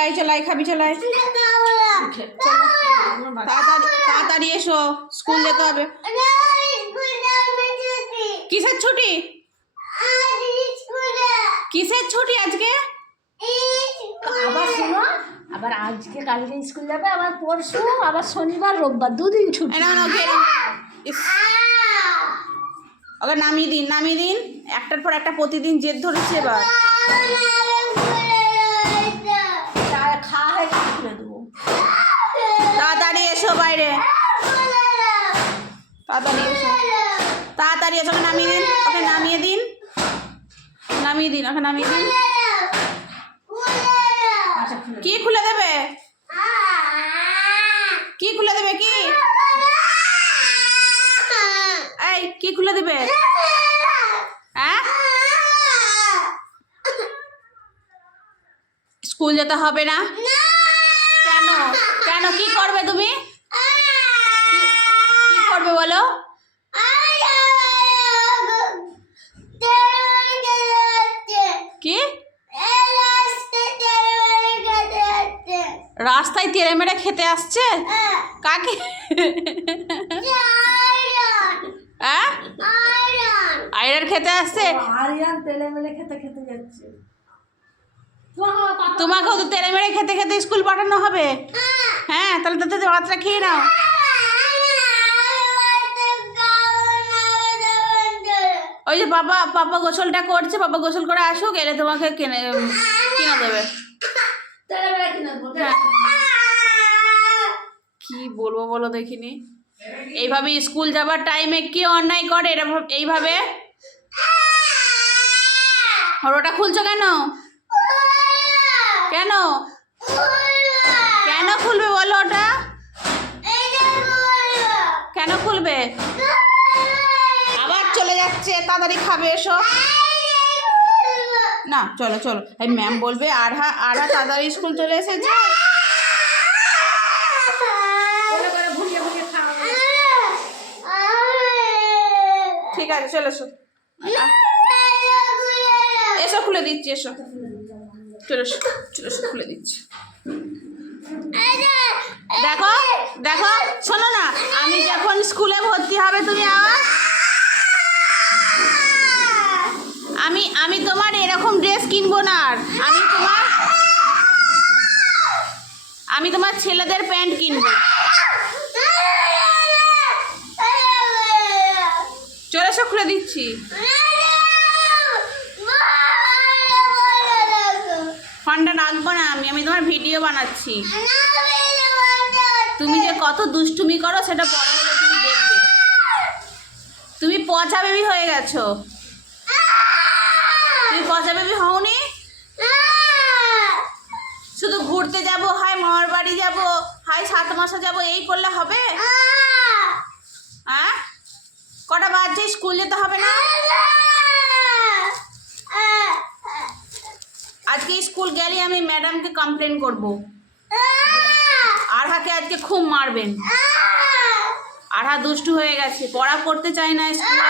আয় চল আয় খাবি চল আয় তাড়াতাড়ি এসো স্কুল যেতে হবে। কিসের ছুটি? কিসের ছুটি আজকে? আবার শোনো আবার আজকে কালকে স্কুল যাবে আবার পরশু আবার শনিবার রোববার দুদিন ছুটি। এই ওকে নামিয়ে দিন নামিয়ে দিন। একটার পর একটা প্রতিদিন জেদ ধরেছে এবার তা খাওয়া হয়ে গেলে খুলে দেবো তাড়াতাড়ি এসো বাইরে তাড়াতাড়ি এসো। তাড়াতাড়ি এসো ওকে নামিয়ে দিন ওকে নামিয়ে দিন। নামিয়ে দিন ওকে নামিয়ে দিন। আচ্ছা খুলে কি খুলে দেবে? কি খুলে দেবে কি? এই কি খুলে দেবে? হ্যাঁ? স্কুল যেতে হবে না। কেন? কেন? কি করবে তুমি কি- কি করবে বলো কি? রাস্তায় তেড়ে মেরে খেতে আসছে? কাকে? হ্যাঁ? আইরার খেতে আসছে? তেলে তোমাকেও তো তেড়ে মেরে খেতে খেতে স্কুল পাঠানো হবে। হ্যাঁ। তাহলে তো তো ভাতটা খেয়ে নাও। ওই যে বাবা পাপা গোসলটা করছে বাবা গোসল করে আসুক এলে তোমাকে কিনে কিনে দেবে। হ্যাঁ। কি বলব বলো দেখিনি? এইভাবে স্কুল যাবার টাইমে কি অন্যায় করে এরকম এইভাবে? আর ওটা খুলছো কেন? কেন? কেন খুলবে বলো ওটা? যাচ্ছে তাড়াতাড়ি খাবে এসো। না চলো চলো। এই ম্যাম বলবে আরহা আরহা তাড়াতাড়ি স্কুল চলে এসেছে। ঠিক আছে চলে এসো। এসো খুলে দিচ্ছি এসো। চলে এসো চলে এসো খুলে দিচ্ছি। দেখো দেখো শোনো না আমি যখন স্কুলে ভর্তি হবে তুমি আবার আমি আমি তোমার এরকম ড্রেস কিনবো না আর। আমি তোমার আমি তোমার ছেলেদের প্যান্ট কিনবো। চলে এসো খুলে দিচ্ছি। ফান্ডা রাখব না আমি আমি তোমার ভিডিও বানাচ্ছি। তুমি যে কত দুষ্টুমি করো, সেটা বড় হলে তুমি দেখবে। তুমি পচা বেবি হয়ে গেছো। তুমি পচা বেবি হওনি? শুধু ঘুরতে যাব হাই মামার বাড়ি যাব হাই সাত মাসে যাব এই করলে হবে? হ্যাঁ? কটা বাজছে? স্কুল যেতে হবে না? আজকে স্কুল গেলে আমি ম্যাডামকে কমপ্লেন করব। আরহাকে আজকে খুব মারবেন। আরহা দুষ্টু হয়ে গেছে পড়া করতে চায় না স্কুলে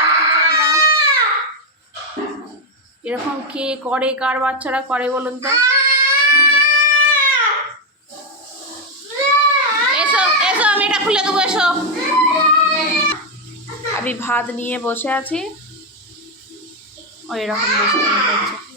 এরকম কে করে, কার বাচ্চারা করে বলুন তো? এসো এসো, আমি এটা খুলে দেবো, এসো। আমি ভাত নিয়ে বসে আছি। ওই রকম বসে করছে।